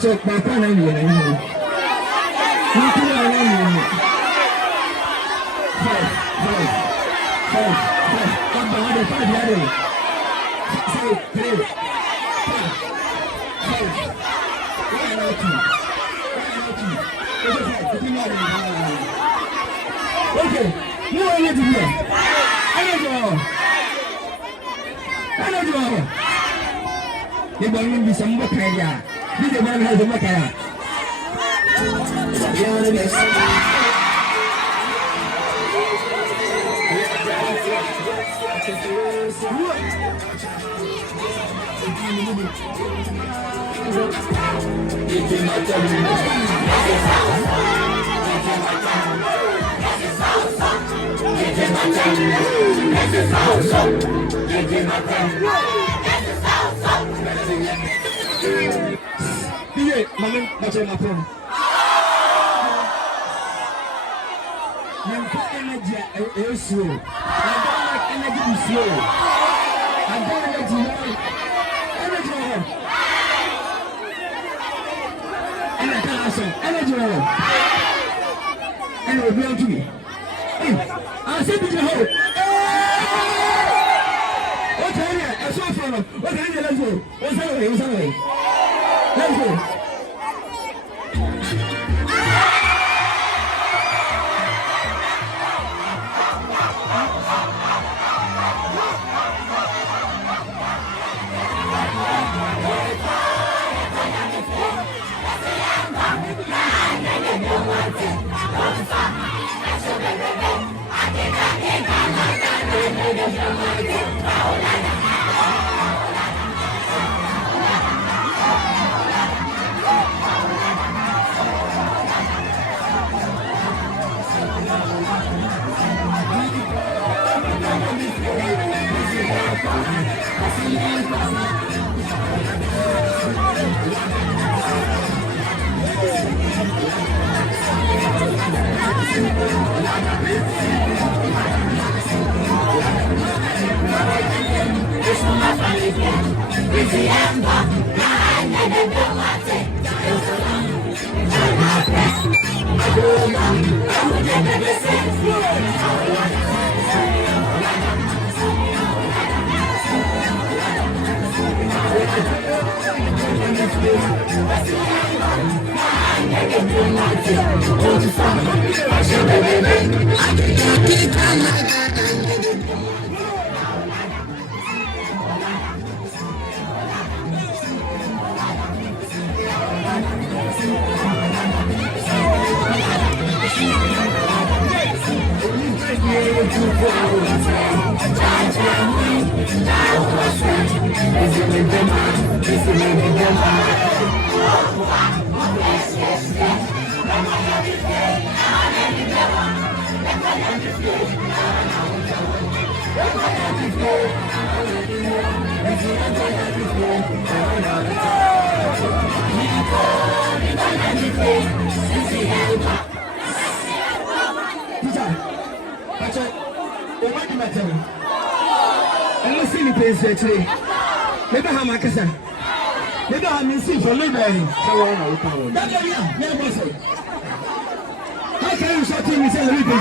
Pacho, papa na yun na yun. Hindi na lang yun. Five. Pagbahan five yari. Say, three. Five. One or two. Okay, you are ready to hear. I know you are. You're going to be some more kaya. This is one has a makaya. Iya, mana baca apa? Yang energy is slow. I don't like energy is slow. I don't energy. Energy. And we'll be on to me. I said to the whole. What's that? I saw from him. What's that? Let's go. What's that way? Let's go. Maybe how much is that? Maybe how many seats for living? How can you shut him and say living?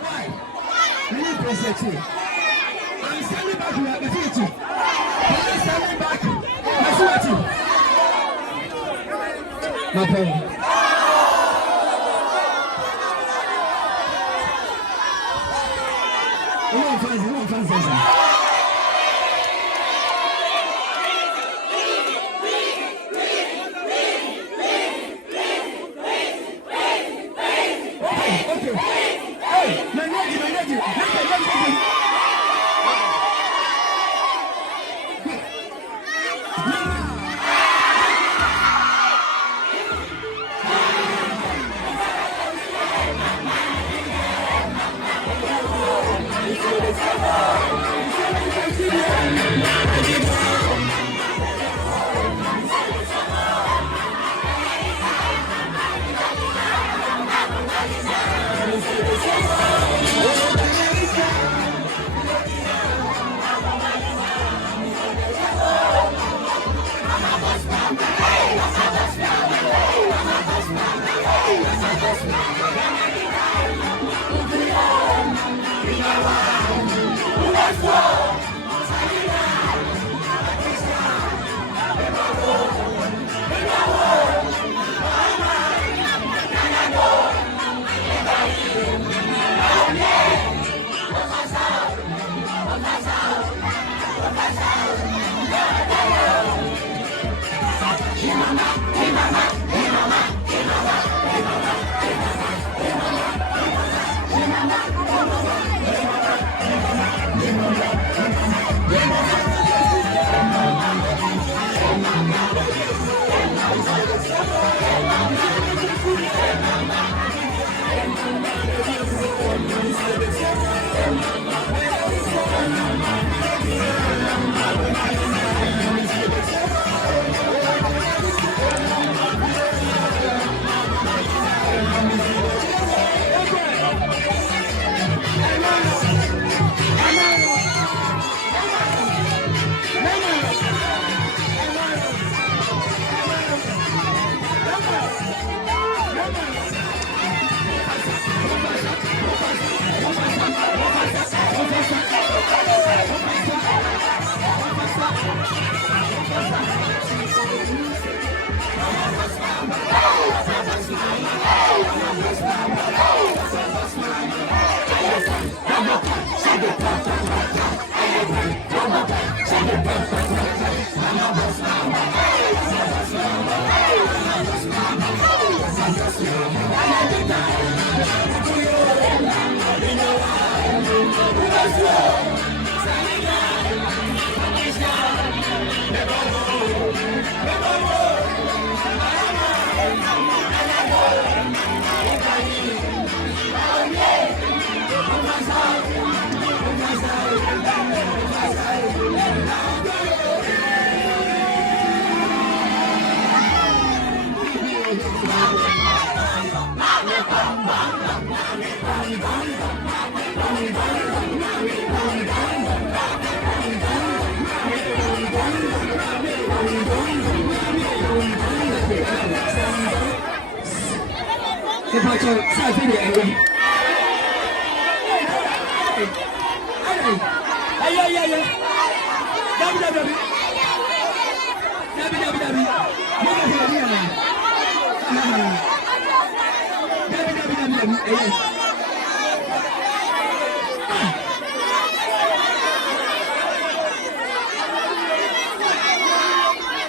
Why? I'm standing back in the future. I'm standing back. My friend. 这套叫赛飞的 MV。哎呀呀呀！要不要不要？要不要不要？我们这边啊，要不要不要？哎呀！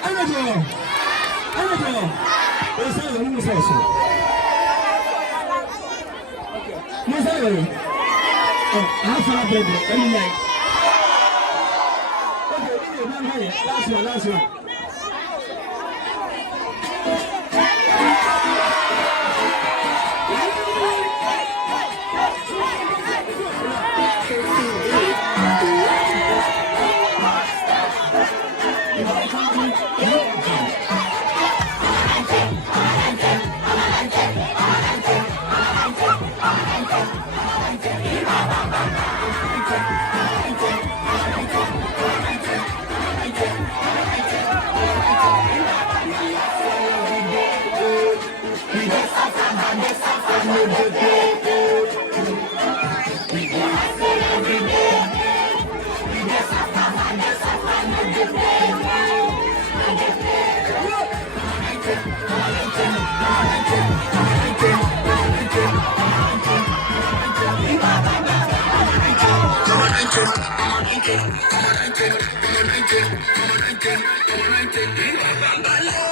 安住，我三个人才是。我三个人。哦，拿出来对对，赶紧来。OK， 你有办法也拉出来，拉出来。I'm